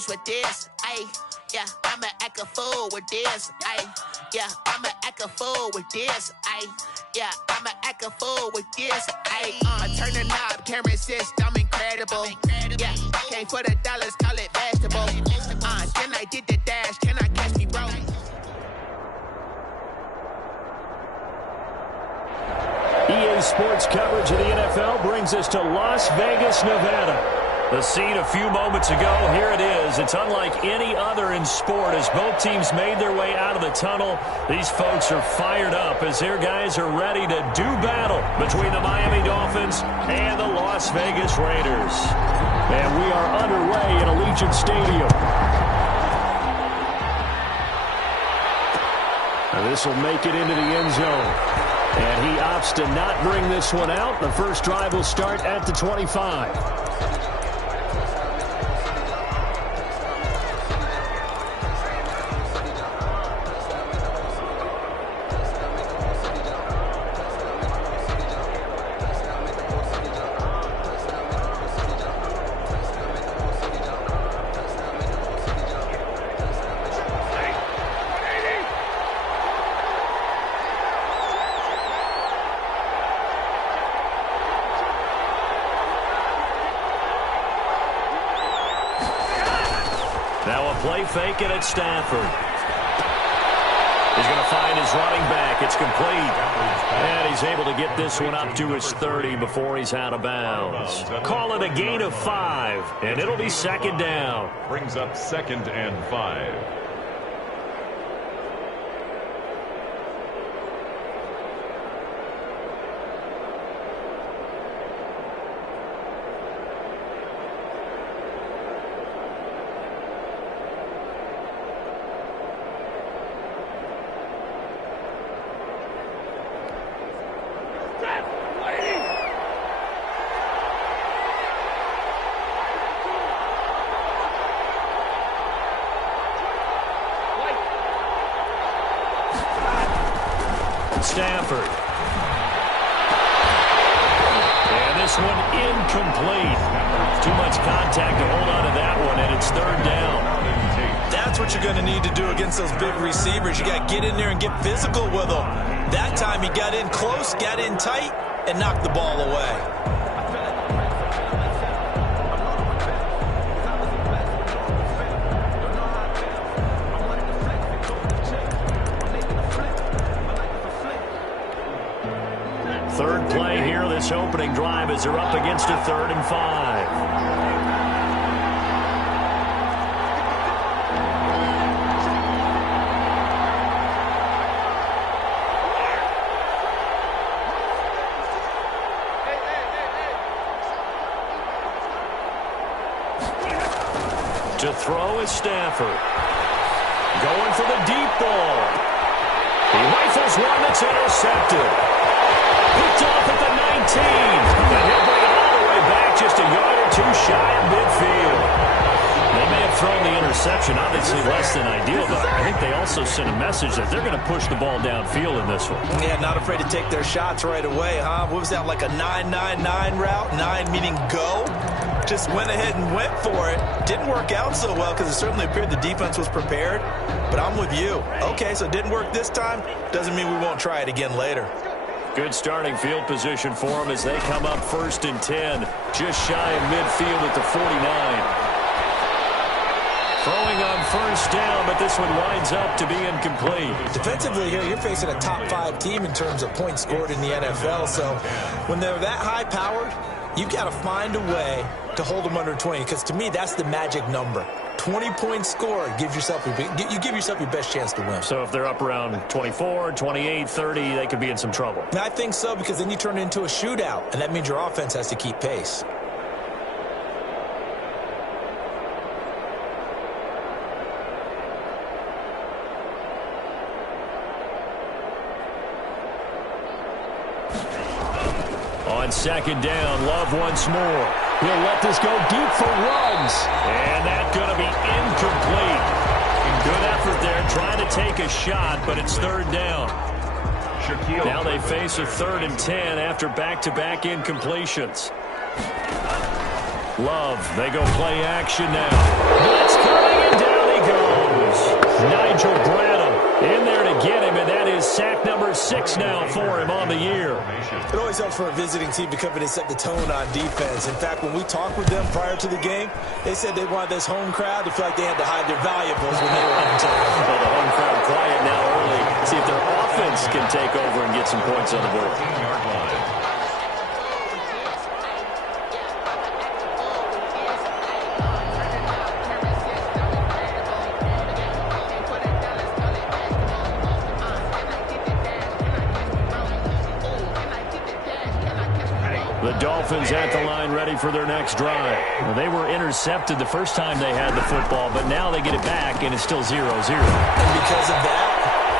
goes with this. Ayy, yeah, I'ma act a fool with this. Ayy, yeah, I'ma act a fool with this. Ayy, yeah, I'ma act a fool with this. Ayy, I turn the knob, can't resist, I'm incredible. Yeah, came for the dollars, call it vegetable. Then I did the dash, can I catch me, bro? EA Sports coverage of the NFL brings us to Las Vegas, Nevada. The scene a few moments ago, here it is. It's unlike any other in sport as both teams made their way out of the tunnel. These folks are fired up as their guys are ready to do battle between the Miami Dolphins and the Las Vegas Raiders. And we are underway at Allegiant Stadium. Now this will make it into the end zone. And he opts to not bring this one out. The first drive will start at the 25. Play fake it at Stafford. He's going to find his running back. It's complete. And he's able to get this one up to his 30 before he's out of bounds. Call it a gain of 5, and it'll be second down. Brings up 2nd and 5. Stafford. And this one incomplete. Too much contact to hold on to that one, and it's 3rd down. That's what you're going to need to do against those big receivers. You got to get in there and get physical with them. That time he got in close, got in tight, and knocked the ball away. Third play here, this opening drive as they're up against a 3rd and 5. To throw is Stafford. Going for the deep ball. He rifles one that's intercepted. Picked off at the 19. And he'll bring it all the way back just a yard or two shy of midfield. They may have thrown the interception, obviously less than ideal, but I think they also sent a message that they're going to push the ball downfield in this one. Yeah, not afraid to take their shots right away, huh? What was that, like a 9-9-9 route? 9 meaning go? Just went ahead and went for it. Didn't work out so well because it certainly appeared the defense was prepared. But I'm with you. Okay, so it didn't work this time. Doesn't mean we won't try it again later. Good starting field position for them as they come up 1st and 10. Just shy of midfield at the 49. Throwing on 1st down, but this one winds up to be incomplete. Defensively here, you're facing a top 5 team in terms of points scored in the NFL. So when they're that high-powered, you've got to find a way to hold them under 20. Because to me, that's the magic number. 20 points scored gives yourself you give yourself your best chance to win. So if they're up around 24, 28, 30, they could be in some trouble. I think so, because then you turn it into a shootout, and that means your offense has to keep pace. On 2nd down, Love once more. He'll let this go deep for Ruggs. And that's going to be incomplete. Good effort there, trying to take a shot, but it's 3rd down. Now they face a 3rd and 10 after back-to-back incompletions. Love, they go play action now. Blitz It always helps for a visiting team to come in and set the tone on defense. In fact, when we talked with them prior to the game, they said they wanted this home crowd to feel like they had to hide their valuables when they were on the turf. Well, the home crowd quiet now early. See if their offense can take over and get some points on the board. 15-yard line. The Dolphins at the line ready for their next drive. Well, they were intercepted the first time they had the football, but now they get it back, and it's still 0-0. And because of that,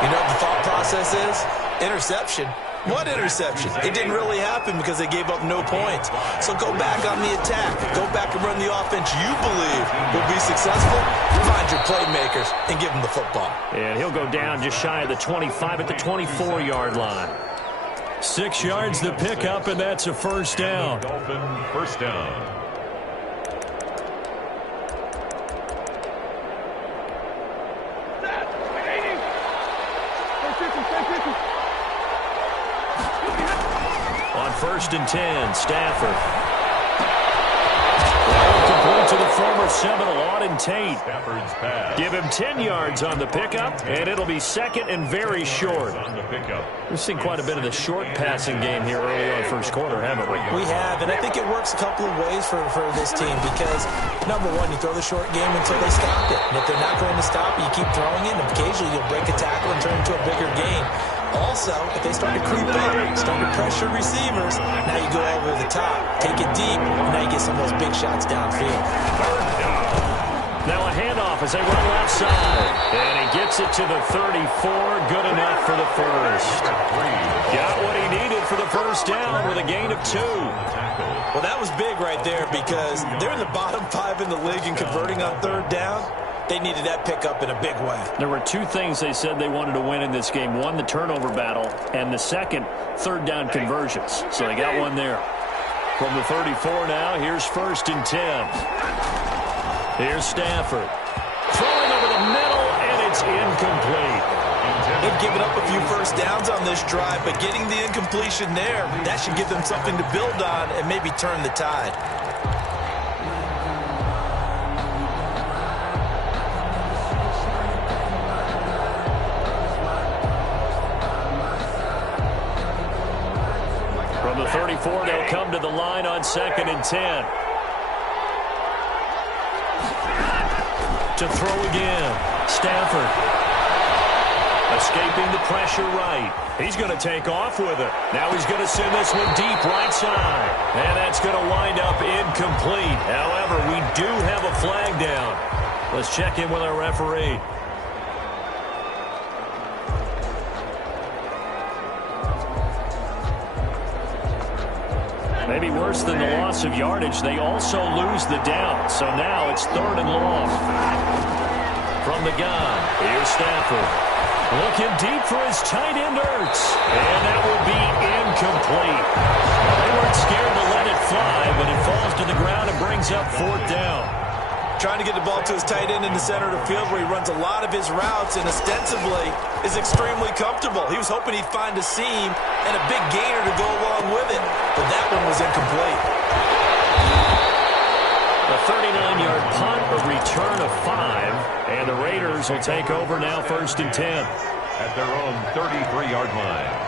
you know what the thought process is? Interception. What interception? It didn't really happen because they gave up no points. So go back on the attack. Go back and run the offense you believe will be successful. Find your playmakers and give them the football. And he'll go down just shy of the 25 at the 24-yard line. 6 yards the pickup, and that's a first down. Dolphin first down. On 1st and 10, Stafford. Complete to the former Seminole, Auden Tate. Stafford's pass. Give him 10 yards on the pickup, and it'll be second and very short. On the pickup. We've seen quite a bit of the short passing game here early on first quarter, haven't we? We have, and I think it works a couple of ways for this team because, number one, you throw the short game until they stop it. And if they're not going to stop it, you keep throwing it, and occasionally you'll break a tackle and turn it into a bigger game. Also, if they start to creep up, start to pressure receivers, now you go over the top, take it deep, and now you get some of those big shots downfield. Now a handoff as they run left side. And he gets it to the 34. Good enough for the first. Got what he needed for the first down with a gain of 2. Well, that was big right there because they're in the bottom 5 in the league in converting on third down. They needed that pickup in a big way. There were 2 things they said they wanted to win in this game. One, the turnover battle, and the second, third down conversions. So they got one there. From the 34 now, here's 1st and 10. Here's Stafford. Throwing over the middle, and it's incomplete. They've given up a few first downs on this drive, but getting the incompletion there, that should give them something to build on and maybe turn the tide. From the 34, they'll come to the line on 2nd and 10. To throw again. Stafford. Escaping the pressure right. He's going to take off with it. Now he's going to send this one deep right side. And that's going to wind up incomplete. However, we do have a flag down. Let's check in with our referee. Maybe worse than the loss of yardage, they also lose the down. So now it's 3rd and long. From the gun, here's Stafford. Looking deep for his tight end, Ertz. And that will be incomplete. They weren't scared to let it fly, but it falls to the ground and brings up 4th down. Trying to get the ball to his tight end in the center of the field where he runs a lot of his routes and ostensibly is extremely comfortable. He was hoping he'd find a seam and a big gainer to go along with it, but that one was incomplete. A 39-yard punt, a return of 5, and the Raiders will take over now 1st and 10. At their own 33-yard line.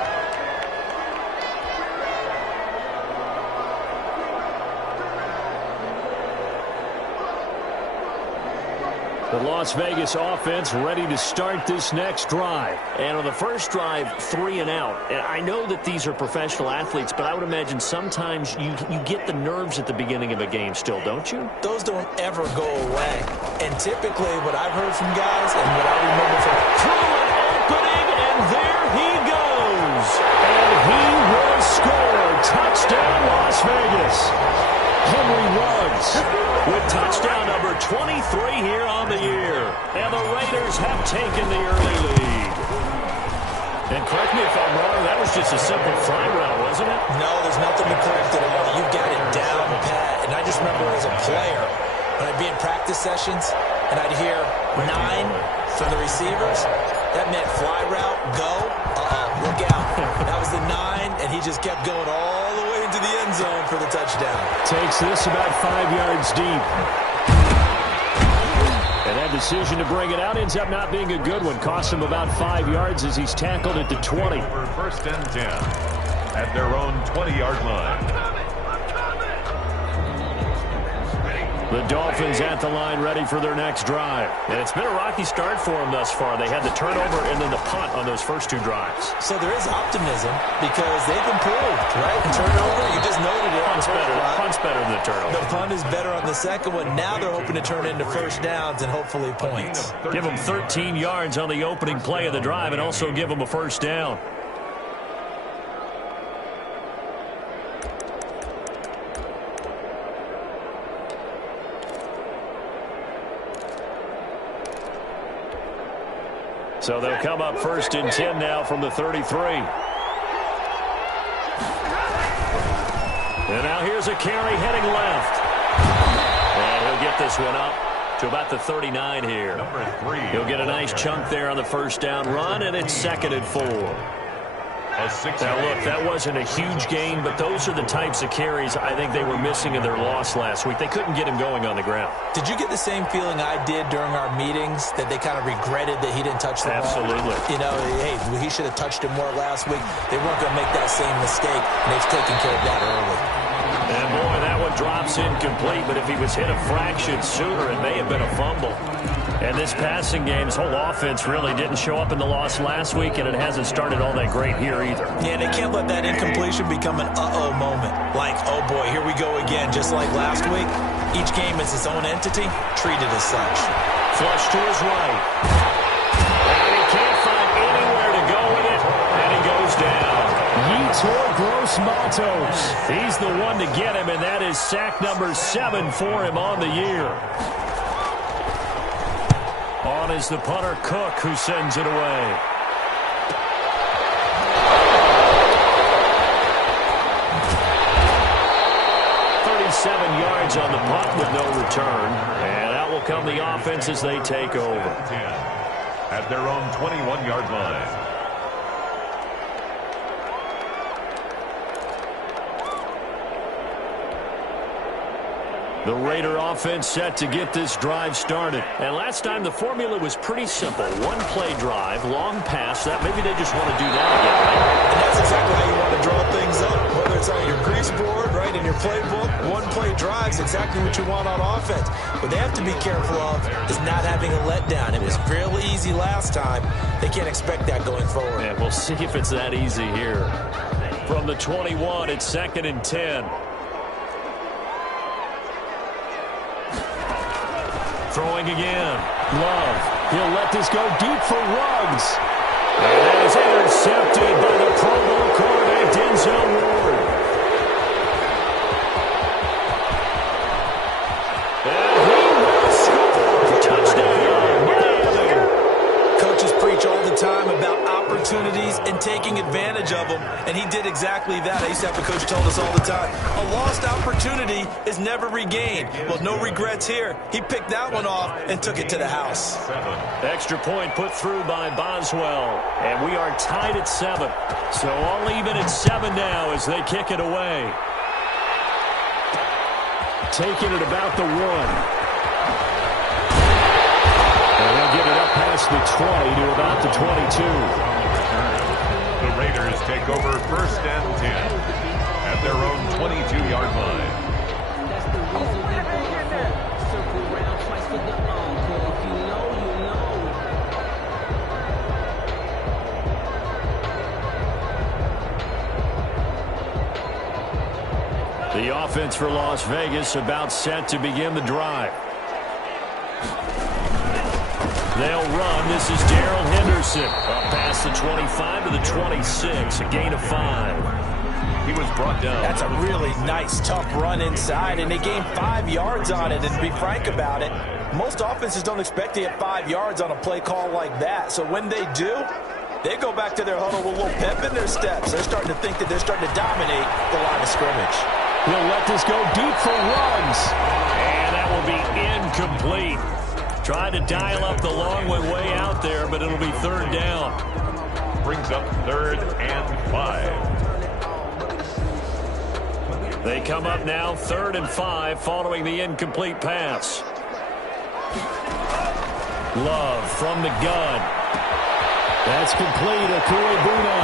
The Las Vegas offense ready to start this next drive. And on the first drive, 3 and out. And I know that these are professional athletes, but I would imagine sometimes you get the nerves at the beginning of a game still, don't you? Those don't ever go away. And typically what I've heard from guys and what I remember from through an opening, and there he goes. And he will score. Touchdown, Las Vegas. Henry Ruggs with touchdown number 23 here on the year. And the Raiders have taken the early lead. And correct me if I'm wrong, that was just a simple fly route, wasn't it? No, there's nothing to correct at all. You got it down pat. And I just remember as a player, when I'd be in practice sessions and I'd hear 9 from the receivers, That meant fly route, go. Look out. That was the 9, and he just kept going all the way into the end zone for the touchdown. Takes this about 5 yards deep. And that decision to bring it out ends up not being a good one. Cost him about 5 yards as he's tackled at the 20. For first and 10 at their own 20-yard line. The Dolphins at the line ready for their next drive. And it's been a rocky start for them thus far. They had the turnover and then the punt on those first 2 drives. So there is optimism because they've improved, right? Turnover, you just noted it. Punt's better than the turnover. The punt is better on the second one. Now they're hoping to turn into first downs and hopefully points. Give them 13 yards on the opening play of the drive and also give them a first down. So they'll come up first and 10 now from the 33. And now here's a carry heading left. And he'll get this one up to about the 39 here. Number 3. He'll get a nice chunk there on the first down run, and it's 2nd and 4. Now, look, that wasn't a huge gain, but those are the types of carries I think they were missing in their loss last week. They couldn't get him going on the ground. Did you get the same feeling I did during our meetings, that they kind of regretted that he didn't touch the ball? Absolutely. You know, hey, he should have touched it more last week. They weren't going to make that same mistake, and they've taken care of that early. And, boy, that one drops incomplete, but if he was hit a fraction sooner, it may have been a fumble. And this passing game, his whole offense really didn't show up in the loss last week, and it hasn't started all that great here either. Yeah, and they can't let that incompletion become an uh-oh moment. Like, oh, boy, here we go again, just like last week. Each game is its own entity, treated as such. Flush to his right. And he can't find anywhere to go with it, and he goes down. Yetur Gross-Matos. He's the one to get him, and that is sack number 7 for him on the year. On is the punter, Cook, who sends it away. Yards on the punt with no return. And out will come the offense as they take over. 10 at their own 21-yard line. The Raider offense set to get this drive started. And last time the formula was pretty simple. One play drive, long pass. That maybe they just want to do that again, right? And that's exactly how you want to draw things up. Whether it's on your grease board, right, in your playbook, one play drive's exactly what you want on offense. What they have to be careful of is not having a letdown. It was fairly easy last time. They can't expect that going forward. Yeah, we'll see if it's that easy here. From the 21, it's 2nd and 10. Throwing again. Love. He'll let this go deep for Ruggs. And that is intercepted by the Pro Bowl quarterback, Denzel Ward. And he will score. Touchdown, Miami. Coaches preach all the time about opportunities and taking advantage of them, and he did exactly that. I used to have a coach told us all the time, a lost opportunity is never regained. Well, no regrets here. He picked that one off and took it to the house. 7. Extra point put through by Boswell, and we are tied at 7. So all even at 7 now as they kick it away. Taking it about the 1. And they'll get it up past the 20 to about the 22. The Raiders take over first and 10 at their own 22-yard line. The offense for Las Vegas about set to begin the drive. They'll run. This is Darrell Henderson. Up past the 25 to the 26. A gain of 5. He was brought down. That's a really nice, tough run inside, and they gained 5 yards on it. And to be frank about it, most offenses don't expect to get 5 yards on a play call like that. So when they do, they go back to their huddle with a little pep in their steps. They're starting to think that they're starting to dominate the line of scrimmage. He'll let this go deep for Ruggs. And that will be incomplete. Tried to dial up the long way out there, but it'll be third down. Brings up 3rd and 5. They come up now 3rd and 5 following the incomplete pass. Love from the gun. That's complete. Akuebuna.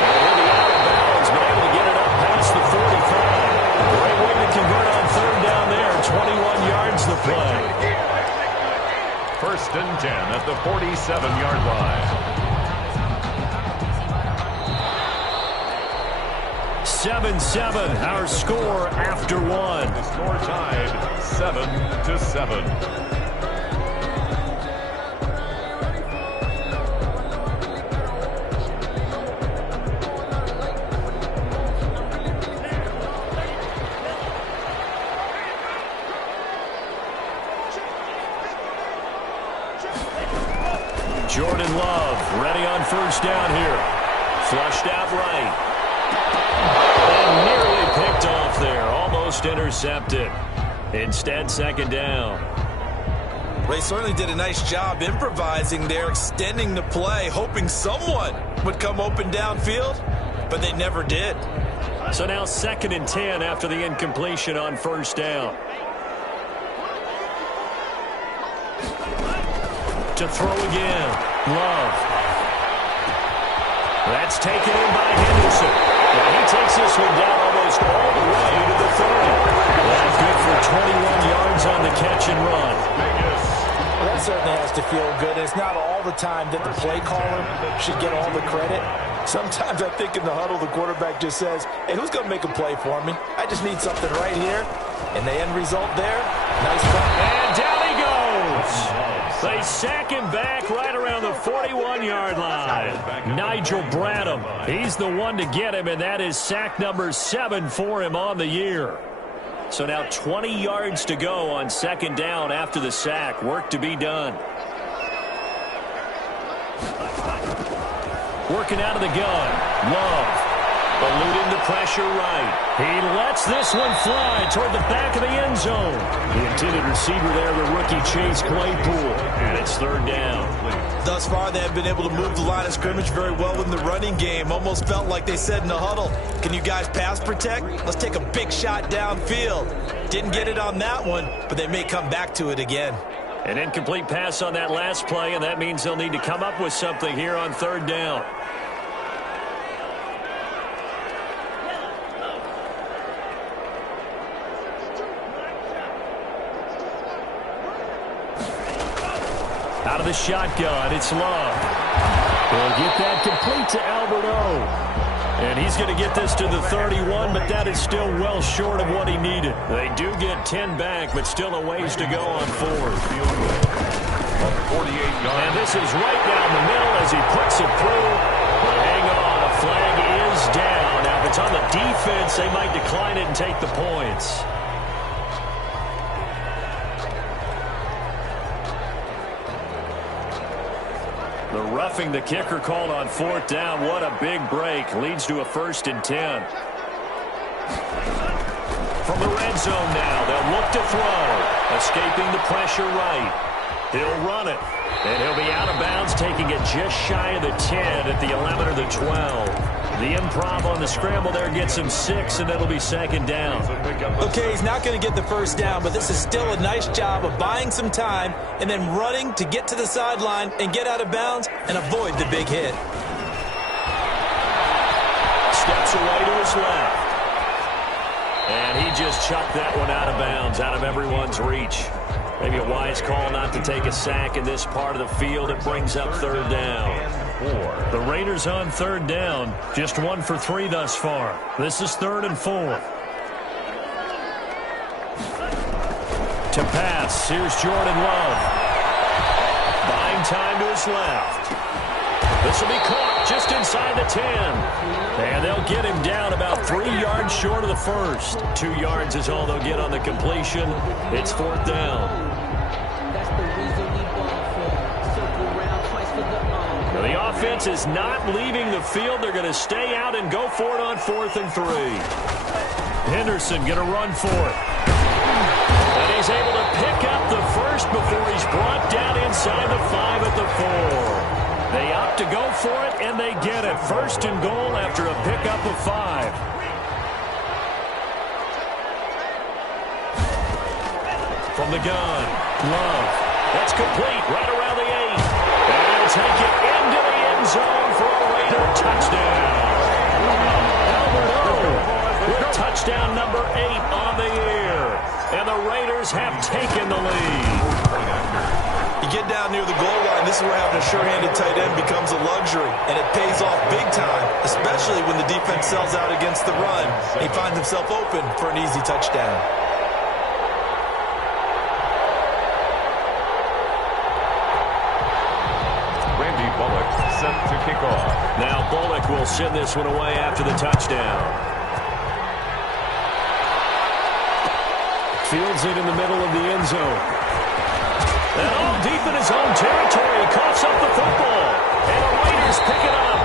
And he'll be out of bounds, but able to get it up past the 45. Great way to convert on third down there. 21 yards the play. 1st and 10 at the 47-yard line. 7-7, our score after one. The score tied 7-7. Jordan Love ready on first down here. Flushed out right. And nearly picked off there. Almost intercepted. Instead, second down. They certainly did a nice job improvising there, extending the play, hoping someone would come open downfield, but they never did. So now 2nd and 10 after the incompletion on first down. To throw again. Love. That's taken in by Henderson. And he takes this one down almost all the way to the 30. That's good for 21 yards on the catch and run. Well, that certainly has to feel good. It's not all the time that the play caller should get all the credit. Sometimes I think in the huddle, the quarterback just says, hey, who's going to make a play for me? I just need something right here. And the end result there, nice play. And down he goes. They sack him back right around the 41-yard line. Nigel Bradham, he's the one to get him, and that is sack number 7 for him on the year. So now 20 yards to go on second down after the sack. Work to be done. Working out of the gun. Love. Eluding the pressure right. He lets this one fly toward the back of the end zone. The intended receiver there, the rookie Chase Claypool. And it's third down. Thus far, they have been able to move the line of scrimmage very well in the running game. Almost felt like they said in the huddle, can you guys pass protect? Let's take a big shot downfield. Didn't get it on that one, but they may come back to it again. An incomplete pass on that last play, and that means they'll need to come up with something here on third down. Out of the shotgun, it's Love. They'll get that complete to Albert O. And he's going to get this to the 31, but that is still well short of what he needed. They do get 10 back, but still a ways to go on fourth. 48 and this is right down the middle as he puts it through. But hang on, a flag is down. Now, if it's on the defense, they might decline it and take the points. The roughing the kicker called on fourth down. What a big break. Leads to a 1st and 10. From the red zone now, they'll look to throw. Escaping the pressure right. He'll run it. And he'll be out of bounds, taking it just shy of the 10 at the 11 or the 12. The improv on the scramble there gets him 6, and it'll be second down. Okay, he's not going to get the first down, but this is still a nice job of buying some time and then running to get to the sideline and get out of bounds and avoid the big hit. Steps away to his left. And he just chucked that one out of bounds, out of everyone's reach. Maybe a wise call not to take a sack in this part of the field. It brings up third down. The Raiders on third down. Just 1 for 3 thus far. This is 3rd and 4. To pass. Here's Jordan Love. Buying time to his left. This will be caught just inside the 10. And they'll get him down about 3 yards short of the first. 2 yards is all they'll get on the completion. It's 4th down. Now the offense is not leaving the field. They're going to stay out and go for it on 4th and 3. Henderson going to run for it. And he's able to pick up the first first before he's brought down inside the 5 at the 4. They opt to go for it, and they get it. First and goal after a pickup of 5. From the gun, Love. That's complete right around the 8. And he'll take it into the end zone for a Raider touchdown. Albert O with touchdown number 8 on the year. And the Raiders have taken the lead. You get down near the goal line, this is where having a sure-handed tight end becomes a luxury, and it pays off big time, especially when the defense sells out against the run. He finds himself open for an easy touchdown. Bullock set to kick off. Now Bullock will send this one away after the touchdown. Fields it in the middle of the end zone. And all deep in his own territory, he coughs up the football. And the Raiders pick it up.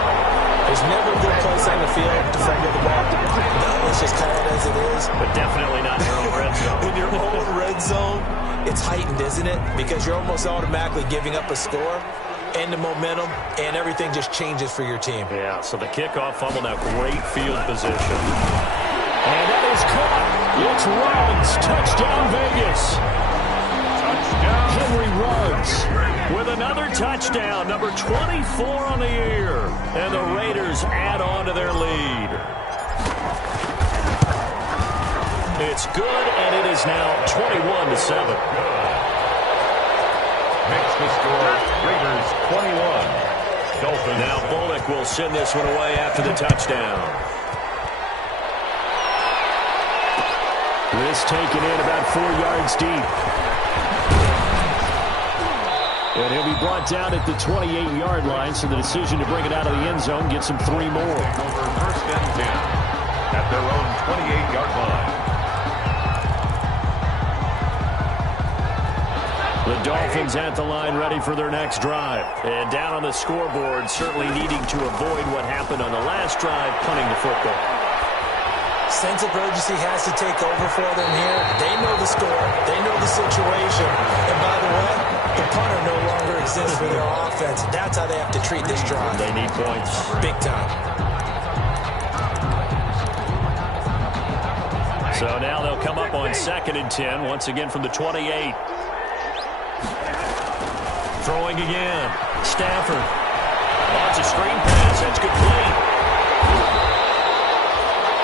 There's never a good place on the field to fumble the ball. No, let's just call it as it is. But definitely not in your own red zone. In your own red zone, it's heightened, isn't it? Because you're almost automatically giving up a score. And the momentum, and everything just changes for your team. Yeah, so the kickoff fumble, now great field position. And that is caught. It's Ruggs. Touchdown, Vegas. Touchdown. Henry Ruggs with another touchdown, number 24 on the year. And the Raiders add on to their lead. It's good, and it is now 21-7. Makes the score Raiders 21. Dolphins. Now Bullock will send this one away after the touchdown. This taken in about 4 yards deep. And he'll be brought down at the 28-yard line, so the decision to bring it out of the end zone gets him 3 more. Over first and 10 at their own 28-yard line. The Dolphins at the line ready for their next drive. And down on the scoreboard, certainly needing to avoid what happened on the last drive, punting the football. Sense of urgency has to take over for them here. They know the score. They know the situation. And by the way, the punter no longer exists for their offense. That's how they have to treat this drive. They need points. Big time. So now they'll come up on 2nd and 10, once again from the 28. Throwing again. Stafford. Lots of screen pass. That's complete.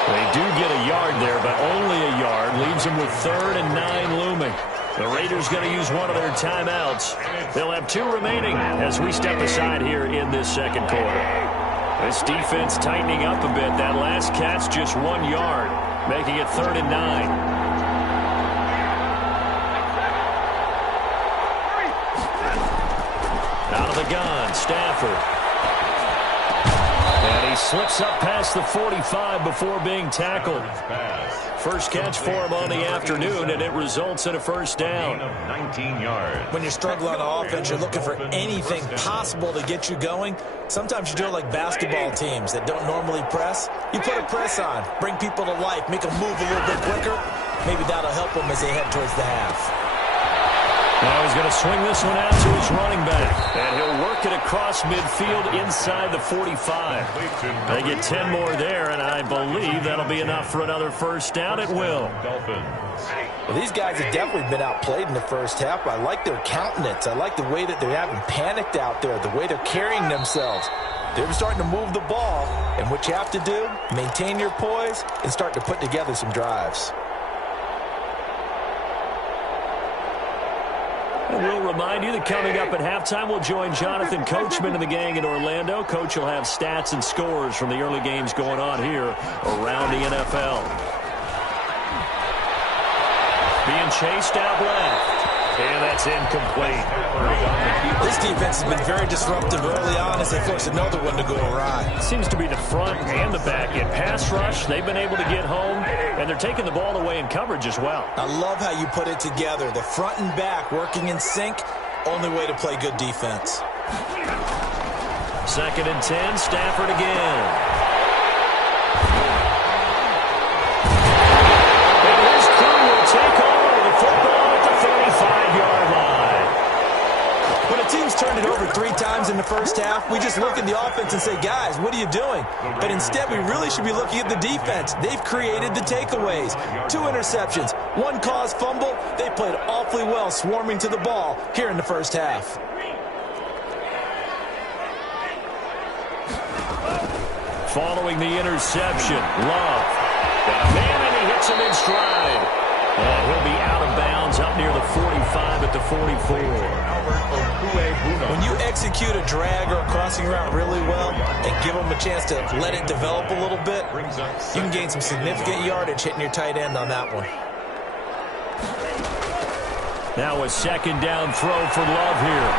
They do get a yard there, but only a yard. Leaves them with 3rd and 9 looming. The Raiders going to use one of their timeouts. They'll have 2 remaining as we step aside here in this second quarter. This defense tightening up a bit. That last catch just 1 yard, making it 3rd and 9. Out of the gun, Stafford. And he slips up past the 45 before being tackled. First catch for him on the afternoon, and it results in a first down. 19 yards. When you're struggling on offense, you're looking for anything possible to get you going. Sometimes you do it like basketball teams that don't normally press. You put a press on, bring people to life, make them move a little bit quicker. Maybe that'll help them as they head towards the half. Now he's going to swing this one out to his running back. And he'll work it across midfield inside the 45. They get 10 more there, and I believe that'll be enough for another first down. It will. Well, these guys have definitely been outplayed in the first half. I like their countenance. I like the way that they haven't panicked out there, the way they're carrying themselves. They're starting to move the ball, and what you have to do, maintain your poise and start to put together some drives. And we'll remind you that coming up at halftime, we'll join Jonathan Coachman and the gang in Orlando. Coach will have stats and scores from the early games going on here around the NFL. Being chased out left. And that's incomplete. This defense has been very disruptive early on as they force another one to go awry. Seems to be the front and the back end. Pass rush, they've been able to get home, and they're taking the ball away in coverage as well. I love how you put it together. The front and back working in sync, only way to play good defense. 2nd and 10, Stafford again. And his crew will take over the football at the 35-yard line. team's turned it over 3 times in the first half. We just look at the offense and say, guys, what are you doing? But instead, we really should be looking at the defense. They've created the takeaways. 2 interceptions, 1 caused fumble. They played awfully well swarming to the ball here in the first half. Following the interception, Love got a man and he hits him in stride. And he'll be out of bounds up near the 45 at the 44. When you execute a drag or a crossing route really well and give them a chance to let it develop a little bit, you can gain some significant yardage hitting your tight end on that one. Now a second down throw for Love here.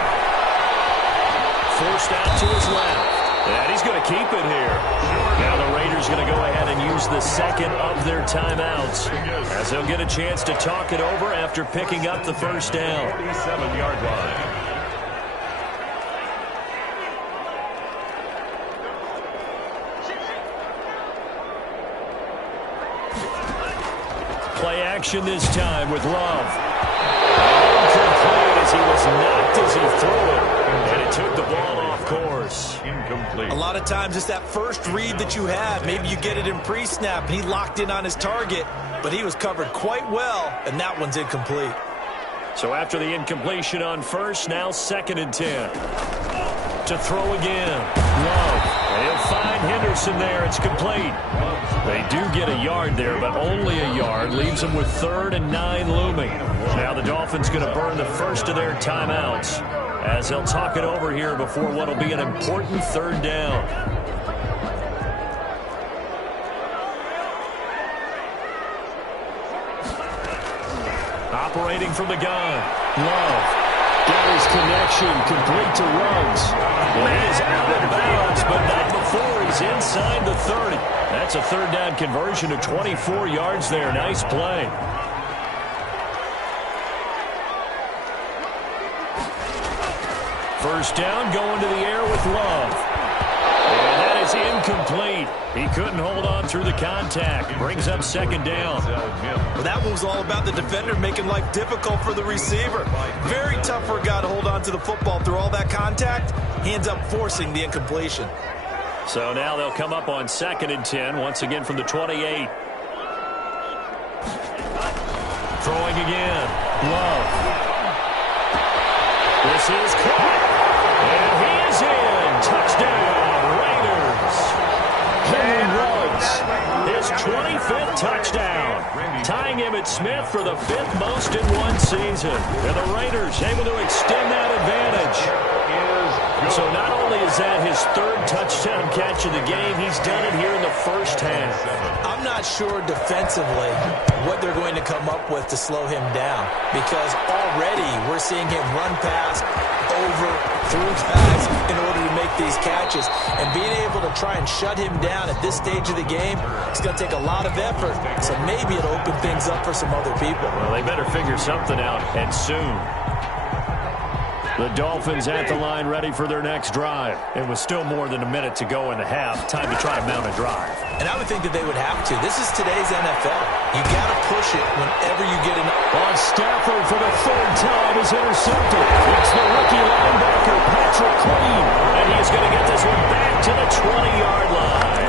Forced out to his left. And he's going to keep it here. Now the Raiders going to go ahead and use the second of their timeouts as they'll get a chance to talk it over after picking up the first down. 47-yard line. Play action this time with Love. Incomplete as he was knocked as he threw it. And it took the ball off course. Incomplete. A lot of times it's that first read that you have. Maybe you get it in pre-snap and he locked in on his target, but he was covered quite well, and that one's incomplete. So after the incompletion on first, now 2nd and 10. To throw again. Love. And he'll find Henderson there. It's complete. They do get a yard there, but only a yard. Leaves them with 3rd and 9 looming. Now the Dolphins going to burn the first of their timeouts as they'll talk it over here before what will be an important 3rd down. Operating from the gun. Love. Got his connection complete to Ruggs. Well, he is out of bounds, but not before he's inside the 30. That's a 3rd down conversion of 24 yards there. Nice play. First down, going to the air with Love. And that is incomplete. He couldn't hold on through the contact. Brings up 2nd down. Well, that one was all about the defender making life difficult for the receiver. Very tough for a guy to hold on to the football through all that contact. He ends up forcing the incompletion. So now they'll come up on 2nd and 10, once again from the 28. Throwing again. Love. This is caught. And he is in. Touchdown, Raiders. Henry Ruggs, his 25th touchdown, tying Emmitt Smith for the 5th most in one season. And the Raiders able to extend that advantage. So not only is that his 3rd touchdown catch of the game, he's done it here in the first half. I'm not sure defensively what they're going to come up with to slow him down, because already we're seeing him run past, over, through guys in order to make these catches. And being able to try and shut him down at this stage of the game, it's going to take a lot of effort. So maybe it'll open things up for some other people. Well, they better figure something out, and soon. The Dolphins at the line ready for their next drive. It was still more than a minute to go in the half. Time to try to mount a drive. And I would think that they would have to. This is today's NFL. You got to push it whenever you get on Stafford for the 3rd time is intercepted. It's the rookie linebacker, Patrick Queen. And he's going to get this one back to the 20-yard line.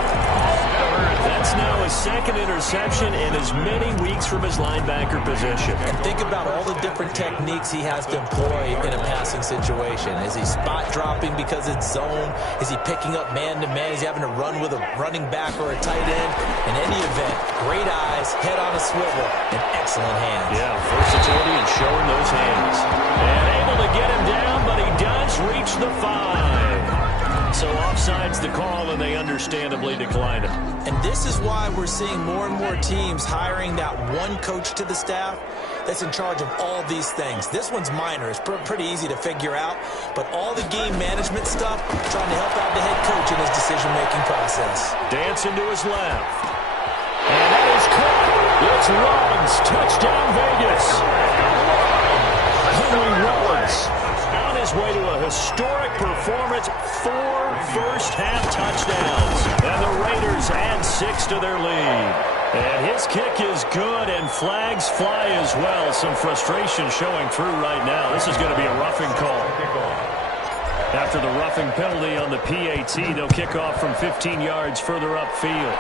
That's now his 2nd interception in as many weeks from his linebacker position. And think about all the different techniques he has to employ in a passing situation. Is he spot dropping because it's zone? Is he picking up man-to-man? Is he having to run with a running back or a tight end? In any event, great eyes, head on a swivel, and excellent hands. Yeah, versatility and showing those hands. And able to get him down, but he does reach the 5. So offside's the call, and they understandably decline it. And this is why we're seeing more and more teams hiring that one coach to the staff that's in charge of all these things. This one's minor. It's pretty easy to figure out. But all the game management stuff, trying to help out the head coach in his decision-making process. Dancing to his left. And that is caught. It's Ruggs. Touchdown, Vegas. Henry Ruggs on his way to a historic performance. 4 first-half touchdowns. And the Raiders add 6 to their lead. And his kick is good, and flags fly as well. Some frustration showing through right now. This is going to be a roughing call. After the roughing penalty on the PAT, they'll kick off from 15 yards further upfield.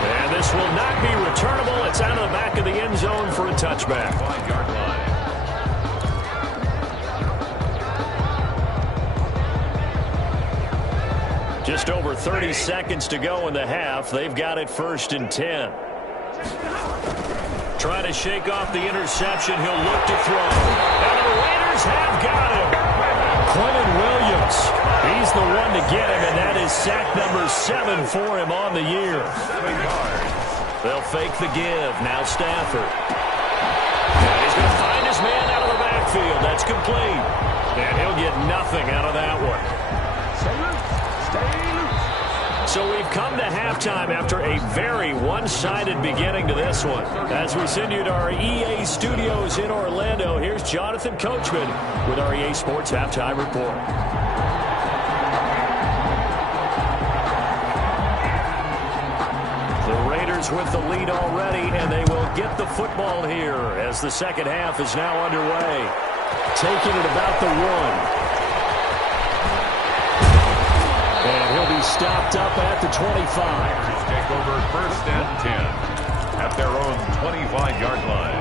And this will not be returnable. It's out of the back of the end zone for a touchback. 5-yard line. Just over 30 seconds to go in the half. They've got it 1st and 10. Trying to shake off the interception. He'll look to throw. And the Raiders have got him. Quentin Williams. He's the one to get him, and that is sack number 7 for him on the year. 7 yards. They'll fake the give. Now Stafford. And he's going to find his man out of the backfield. That's complete. And he'll get nothing out of that one. So we've come to halftime after a very one-sided beginning to this one. As we send you to our EA studios in Orlando, here's Jonathan Coachman with our EA Sports Halftime Report. The Raiders with the lead already, and they will get the football here as the second half is now underway. Taking it about the 1. And he'll be stopped up at the 25. Take over 1st and 10 at their own 25-yard line.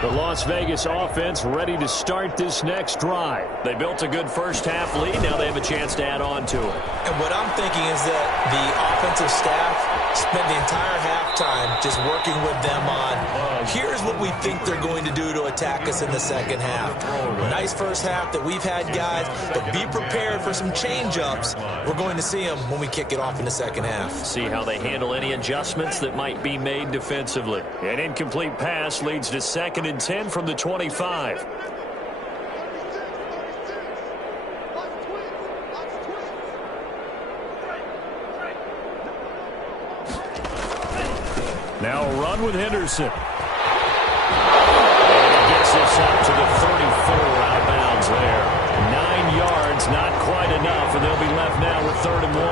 The Las Vegas offense ready to start this next drive. They built a good first half lead. Now they have a chance to add on to it. And what I'm thinking is that the offensive staff spent the entire halftime just working with them on, here's what we think they're going to do to attack us in the second half. Nice first half that we've had, guys, but be prepared for some change-ups. We're going to see them when we kick it off in the second half. See how they handle any adjustments that might be made defensively. An incomplete pass leads to 2nd and 10 from the 25. Now a run with Henderson. And he gets this up to the 34 out of bounds there. 9 yards, not quite enough, and they'll be left now with 3rd and 1.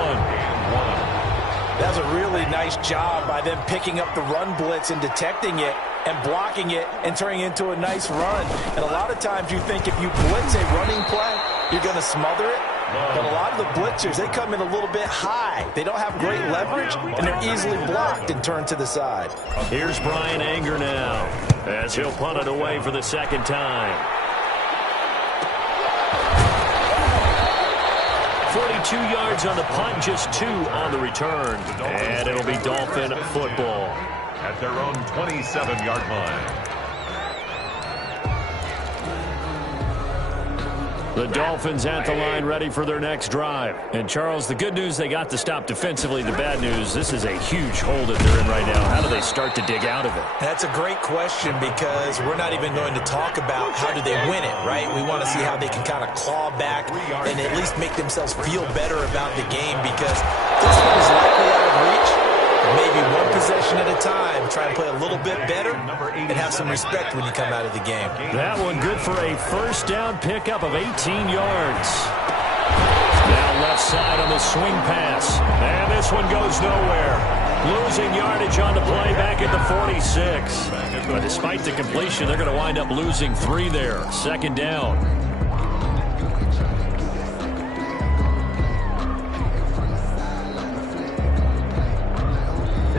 That was a really nice job by them picking up the run blitz and detecting it and blocking it and turning it into a nice run. And a lot of times you think if you blitz a running play, you're going to smother it. But a lot of the blitzers, they come in a little bit high. They don't have great leverage, and they're easily blocked and turned to the side. Here's Brian Anger now as he'll punt it away for the second time. 42 yards on the punt, just 2 on the return. And it'll be Dolphin football. At their own 27-yard line. The Dolphins at the line ready for their next drive. And, Charles, the good news, they got to stop defensively. The bad news, this is a huge hole that they're in right now. How do they start to dig out of it? That's a great question because we're not even going to talk about how do they win it, right? We want to see how they can kind of claw back and at least make themselves feel better about the game because this one is likely out of reach. Maybe one possession at a time, try and play a little bit better and have some respect when you come out of the game. That one good for a first down pickup of 18 yards. Now left side on the swing pass. And this one goes nowhere. Losing yardage on the play back at the 46. But despite the completion, they're going to wind up losing 3 there. 2nd down.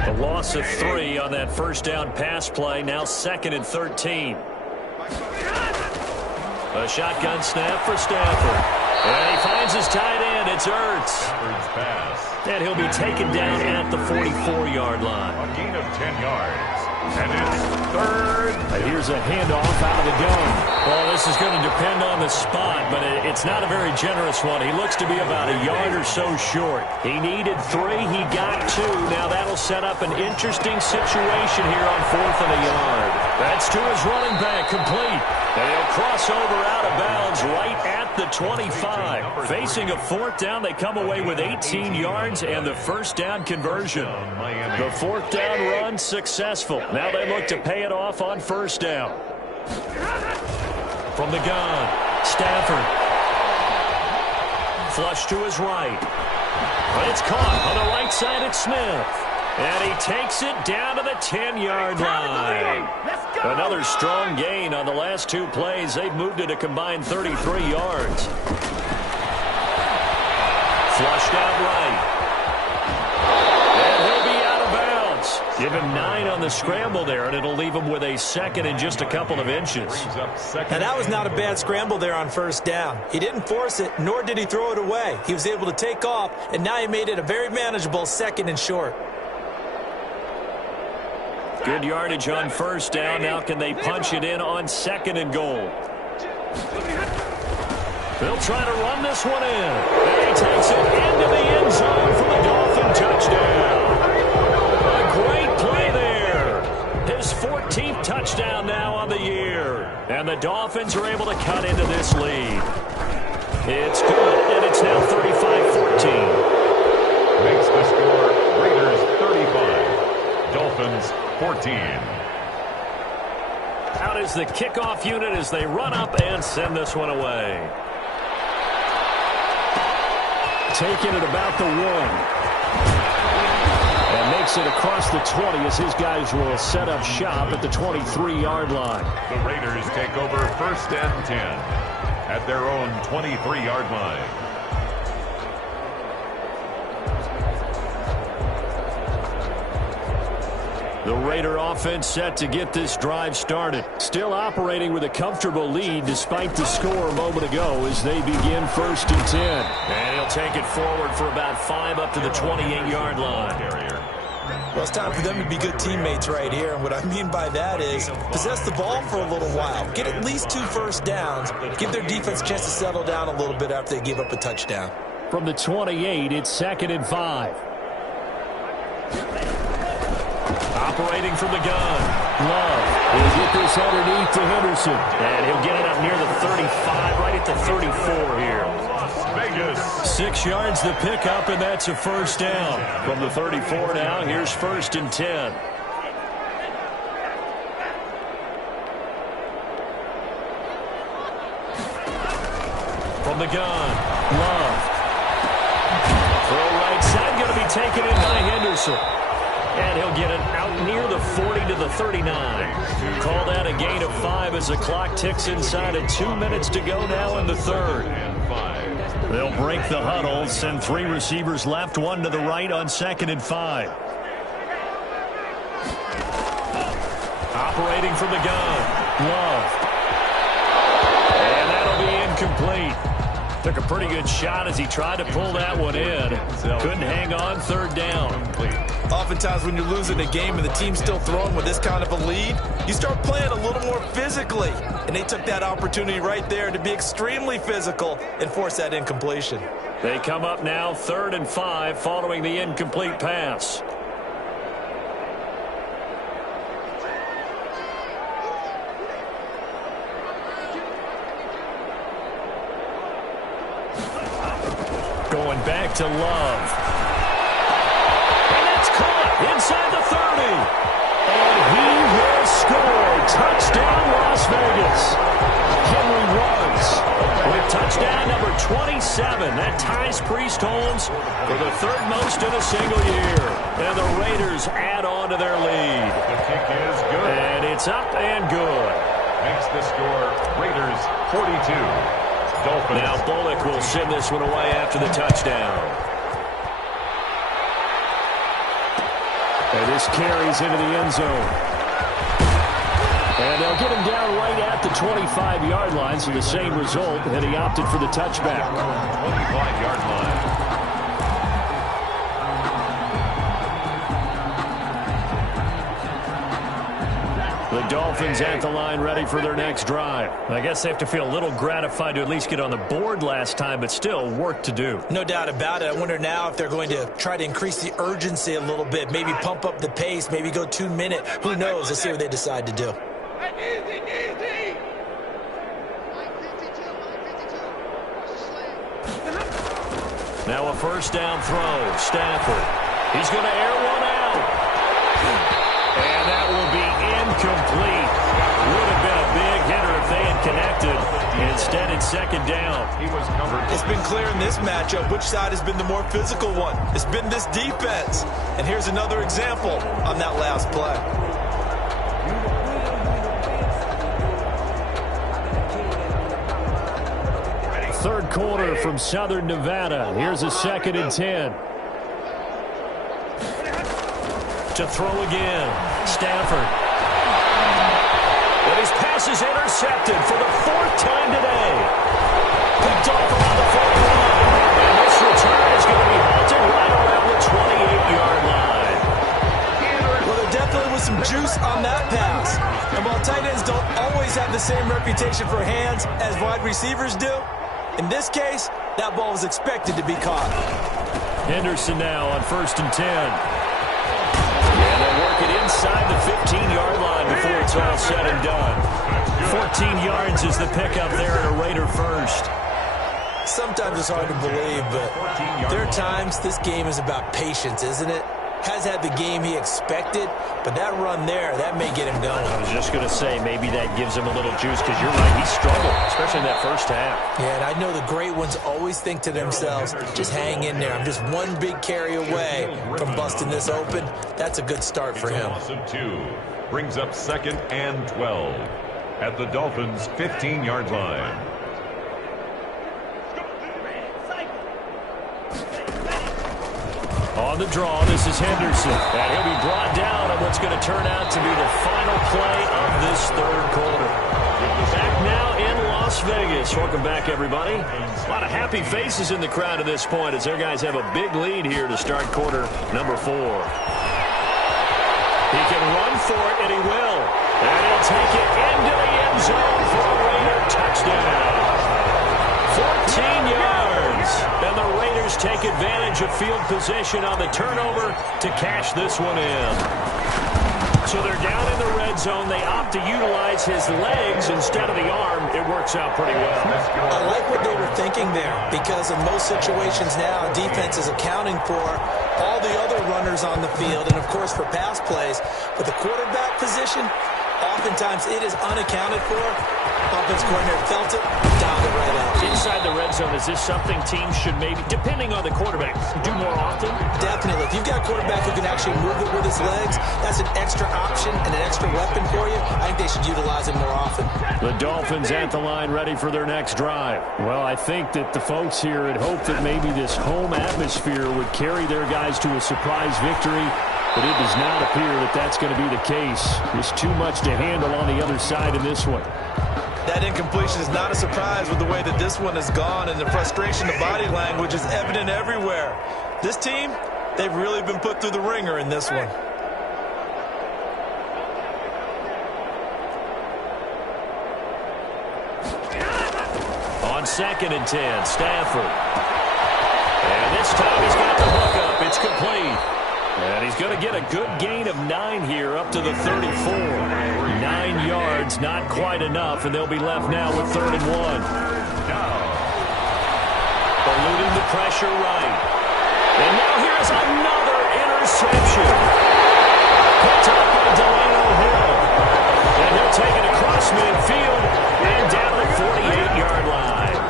A loss of 3 on that first down pass play. Now 2nd and 13. A shotgun snap for Stafford. And he finds his tight end. It's Ertz. And he'll be taken down at the 44-yard line. A gain of 10 yards. And it's 3rd. Here's a handoff out of the gun. Well, this is going to depend on the spot, but it's not a very generous one. He looks to be about a yard or so short. He needed 3. He got 2. Now that'll set up an interesting situation here on 4th and a yard. That's to his running back, complete. And he'll cross over out of bounds right at the 25. Facing a 4th down, they come away with 18 yards and the first down conversion. The 4th down run successful. Now they look to pay it off on first down. From the gun, Stafford. Flush to his right. But it's caught on the right side at Smith. And he takes it down to the 10-yard line. Another strong gain on the last two plays. They've moved it a combined 33 yards. Flushed out right. And he'll be out of bounds. Give him 9 on the scramble there, and it'll leave him with a second and just a couple of inches. And that was not a bad scramble there on first down. He didn't force it, nor did he throw it away. He was able to take off, and now he made it a very manageable second and short. Good yardage on first down. Now can they punch it in on second and goal? They'll try to run this one in. And he takes it into the end zone for the Dolphin touchdown. A great play there. His 14th touchdown now on the year. And the Dolphins are able to cut into this lead. It's good, and it's now 35-14. Makes the score Raiders 35. Dolphins 14. Out is the kickoff unit as they run up and send this one away. Taking it about the 1. And makes it across the 20 as his guys will set up shop at the 23-yard line. The Raiders take over first and 10 at their own 23-yard line. The Raider offense set to get this drive started. Still operating with a comfortable lead despite the score a moment ago as they begin first and 10. And he'll take it forward for about 5 up to the 28-yard line. Well, it's time for them to be good teammates right here. And what I mean by that is possess the ball for a little while. Get at least 2 first downs. Give their defense a chance to settle down a little bit after they give up a touchdown. From the 28, it's 2nd and 5. Operating from the gun. Love will get this underneath to Henderson. And he'll get it up near the 35, right at the 34 here. Vegas. 6 yards the pickup, and that's a first down. From the 34 now, here's first and 10. From the gun. Love. Throw right side, going to be taken in by Henderson. And he'll get it out near the 40 to the 39. Call that a gain of 5 as the clock ticks inside of 2 minutes to go now in the third. They'll break the huddle, send 3 receivers left, 1 to the right on 2nd and 5. Operating from the gun. Love. And that'll be incomplete. Took a pretty good shot as he tried to pull that one in. Couldn't hang on, third down. Oftentimes when you're losing a game and the team's still throwing with this kind of a lead, you start playing a little more physically. And they took that opportunity right there to be extremely physical and force that incompletion. They come up now 3rd and 5 following the incomplete pass. Going back to Love. And that's caught inside the 30. And he will score. Touchdown, Las Vegas. Henry Ruggs with touchdown number 27. That ties Priest Holmes for the 3rd most in a single year. And the Raiders add on to their lead. The kick is good. And it's up and good. Makes the score Raiders 42. Dolphins. Now Bullock will send this one away after the touchdown. And this carries into the end zone. And they'll get him down right at the 25-yard line, so the same result, and he opted for the touchback. 25-yard line. The Dolphins at the line ready for their next drive. I guess they have to feel a little gratified to at least get on the board last time, but still work to do. No doubt about it. I wonder now if they're going to try to increase the urgency a little bit, maybe pump up the pace, maybe go 2 minute. Who knows? Let's see what they decide to do. Now a first down throw. Stafford. He's going to air one out. And that will be incomplete. Would have been a big hitter if they had connected. Instead, it's second down. He was covered. It's been clear in this matchup which side has been the more physical one. It's been this defense. And here's another example on that last play. Third quarter from Southern Nevada. Here's a 2nd and 10. To throw again. Stafford. And his pass is intercepted for the 4th time today. Picked off around the 41. And this return is going to be halted right around the 28-yard line. Well, there definitely was some juice on that pass. And while tight ends don't always have the same reputation for hands as wide receivers do, in this case, that ball was expected to be caught. Henderson now on 1st and 10. And they'll work it inside the 15-yard line before it's all said and done. 14 yards is the pickup there at a Raider first. Sometimes it's hard to believe, but there are times this game is about patience, isn't it? Has had the game he expected, but that run there, that may get him going. I was just going to say, maybe that gives him a little juice, because you're right, he struggled, especially in that first half. Yeah, and I know the great ones always think to themselves, just hang in there. I'm just one big carry away from busting this open. That's a good start for him. Loss of 2 brings up 2nd and 12 at the Dolphins' 15-yard line. On the draw, this is Henderson. And he'll be brought down on what's going to turn out to be the final play of this third quarter. Back now in Las Vegas. Welcome back, everybody. A lot of happy faces in the crowd at this point as their guys have a big lead here to start quarter number 4. He can run for it, and he will. And he'll take it into the end zone for a Raider touchdown. 14 yards. And the Raiders take advantage of field position on the turnover to cash this one in. So they're down in the red zone. They opt to utilize his legs instead of the arm. It works out pretty well. I like what they were thinking there, because in most situations now, defense is accounting for all the other runners on the field and, of course, for pass plays. But the quarterback position, oftentimes it is unaccounted for. Offense coordinator felt it, dialed it right out. Inside the red zone, is this something teams should maybe, depending on the quarterback, do more often? Definitely. If you've got a quarterback who can actually move it with his legs, that's an extra option and an extra weapon for you. I think they should utilize it more often. The Dolphins at the line ready for their next drive. Well, I think that the folks here had hoped that maybe this home atmosphere would carry their guys to a surprise victory, but it does not appear that that's going to be the case. There's too much to handle on the other side in this one. That incompletion is not a surprise with the way that this one has gone, and the frustration, the body language is evident everywhere. This team, they've really been put through the ringer in this one. On 2nd and 10, Stafford. And this time he's got the hook up. It's complete. And he's going to get a good gain of 9 here up to the 34. 9 yards, not quite enough, and they'll be left now with 3rd and 1. Eluding the pressure right. And now here's another interception. Picked up by Delano Hill. And he'll take it across midfield and down the 48-yard line.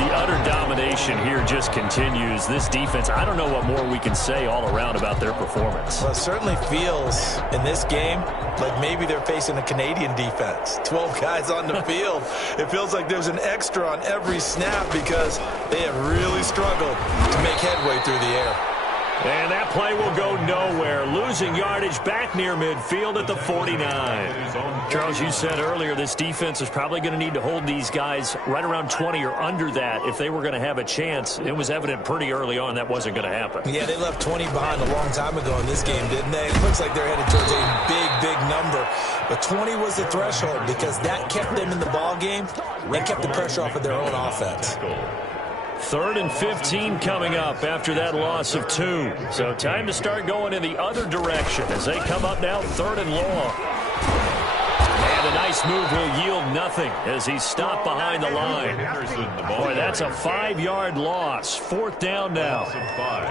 The utter domination here just continues. This defense, I don't know what more we can say all around about their performance. Well, it certainly feels in this game like maybe they're facing a Canadian defense. 12 guys on the field. It feels like there's an extra on every snap because they have really struggled to make headway through the air. And that play will go nowhere. Losing yardage back near midfield at the 49. Charles, you said earlier this defense is probably going to need to hold these guys right around 20 or under that if they were going to have a chance. It was evident pretty early on that wasn't going to happen. Yeah, they left 20 behind a long time ago in this game, didn't they? It looks like they're headed towards a big number. But 20 was the threshold because that kept them in the ball game and kept the pressure off of their own offense. 3rd and 15 coming up after that loss of 2. So time to start going in the other direction as they come up now 3rd and long. And a nice this move will yield nothing as he's stopped behind the line. Boy, that's a 5-yard loss. 4th down now.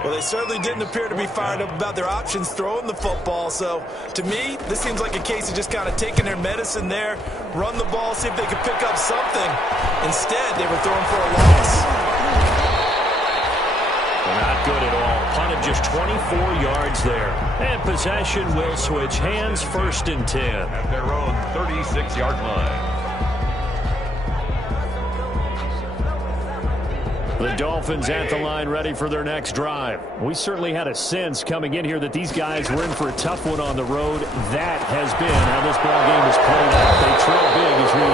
Well, they certainly didn't appear to be fired up about their options throwing the football. So, to me, this seems like a case of just kind of taking their medicine there, run the ball, see if they could pick up something. Instead, they were throwing for a loss. Not good at all. Punted just 24 yards there. And possession will switch hands, 1st and 10. At their own 36-yard line. The Dolphins at the line ready for their next drive. We certainly had a sense coming in here that these guys were in for a tough one on the road. That has been how this ball game has played out. They trail big as we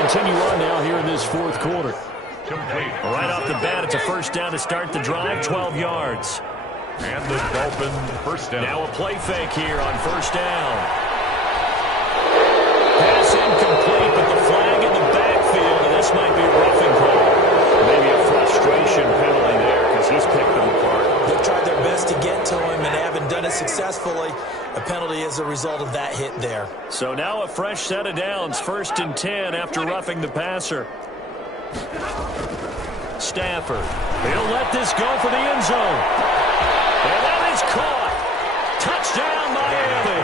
continue on now here in this 4th quarter. Right off the bat, it's a 1st down to start the drive, 12 yards. And the Dolphins 1st down. Now a play fake here on 1st down. Pass incomplete, but the flag in the backfield, and this might be a roughing call. Maybe a frustration penalty there because he's picked them apart. They've tried their best to get to him and haven't done it successfully. A penalty as a result of that hit there. So now a fresh set of downs, 1st and 10 after roughing the passer. Stafford. He'll let this go for the end zone. And that is caught. Touchdown, Miami.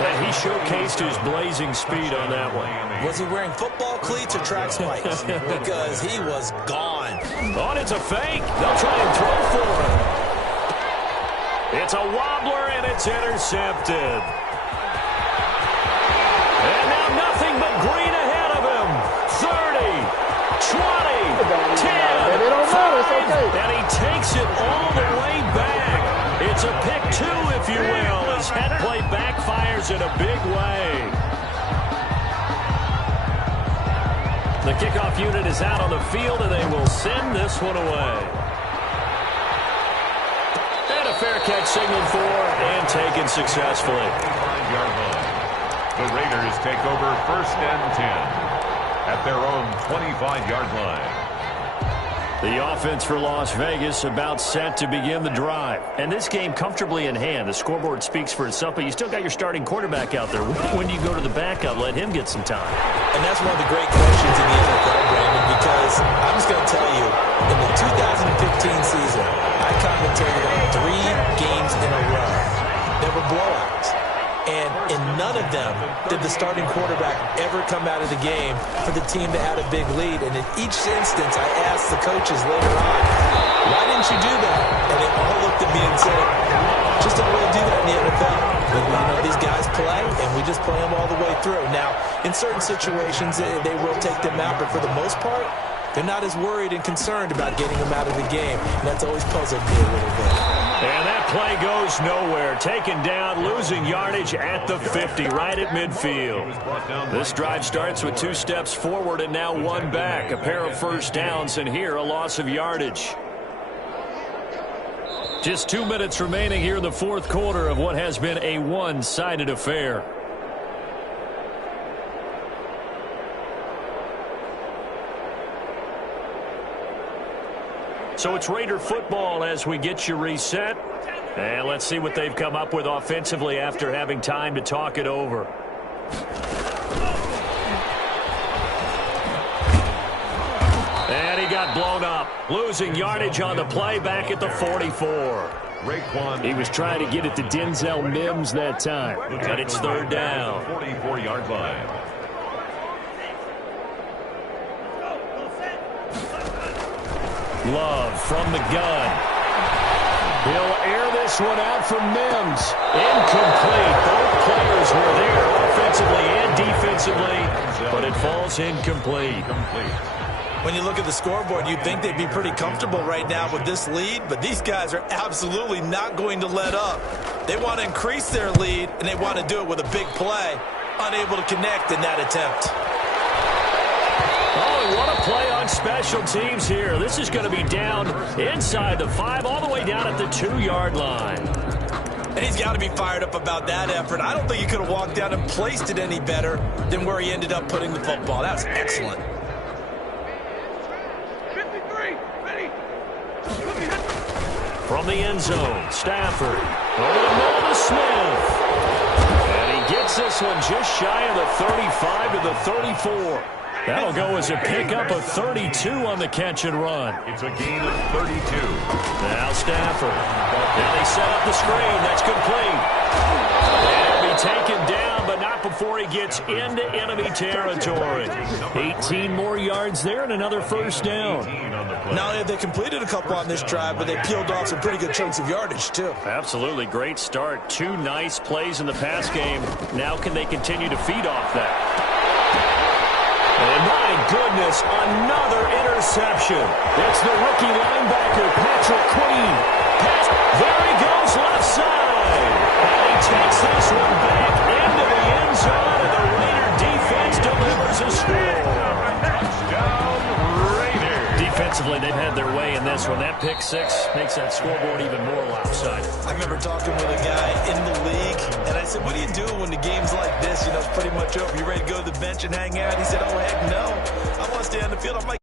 And he showcased his blazing speed on that one. Was he wearing football cleats or track spikes? Because he was gone. Oh, it's a fake. They'll try and throw for him. It's a wobbler, and it's intercepted. And now nothing but green ahead of him. 30. 20, 10, 5, and he takes it all the way back. It's a pick 2, if you will, as head play backfires in a big way. The kickoff unit is out on the field, and they will send this one away. And a fair catch signaled for and taken successfully. 5-yard line. The Raiders take over 1st and 10. At their own 25-yard line. The offense for Las Vegas about set to begin the drive. And this game comfortably in hand. The scoreboard speaks for itself, but you still got your starting quarterback out there. When do you go to the backup? Let him get some time. And that's one of the great questions in the NFL, Brandon, because I'm just going to tell you, in the 2015 season, I commentated on 3 games in a row. There were blowouts. And in none of them did the starting quarterback ever come out of the game for the team that had a big lead. And in each instance, I asked the coaches later on, why didn't you do that? And they all looked at me and said, just don't really do that in the NFL. But, you know, these guys play, and we just play them all the way through. Now, in certain situations, they will take them out. But for the most part, they're not as worried and concerned about getting them out of the game. And that's always puzzled me a little bit. And that play goes nowhere. Taken down, losing yardage at the 50, right at midfield. This drive starts with 2 steps forward and now 1 back. A pair of 1st downs, and here a loss of yardage. Just 2 minutes remaining here in the 4th quarter of what has been a one-sided affair. So it's Raider football as we get you reset. And let's see what they've come up with offensively after having time to talk it over. And he got blown up. Losing yardage on the play back at the 44. He was trying to get it to Denzel Mims that time. And it's 3rd down. 44-yard line. Love from the gun. He'll air this one out from Mims. Incomplete. Both players were there offensively and defensively, but it falls incomplete. When you look at the scoreboard, you'd think they'd be pretty comfortable right now with this lead, but these guys are absolutely not going to let up. They want to increase their lead, and they want to do it with a big play. Unable to connect in that attempt. Oh, what a play on special teams here. This is going to be down inside the 5, all the way down at the 2-yard line. And he's got to be fired up about that effort. I don't think he could have walked down and placed it any better than where he ended up putting the football. That was excellent. 53, ready. From the end zone, Stafford over the middle to Smith. And he gets this one just shy of the 35 to the 34. That'll go as a pickup of 32 on the catch and run. It's a gain of 32. Now Stafford. Now they set up the screen. That's complete. And it'll be taken down, but not before he gets into enemy territory. 18 more yards there and another first down. Not only have they completed a couple on this drive, but they peeled off some pretty good chunks of yardage, too. Absolutely great start. 2 nice plays in the pass game. Now can they continue to feed off that? And my goodness, another interception. It's the rookie linebacker, Patrick Queen. There he goes, left side. And he takes this one back into the end zone, and the Raider defense delivers a score. Touchdown, Raiders. Defensively, they've had their way in this one. That pick six makes that scoreboard even more lopsided. I remember talking with a guy in the league, and I said, what do you do when the game's like this? You know, it's pretty much over. You ready to go to the bench and hang out? He said, oh, heck no. I want to stay on the field. I'm like,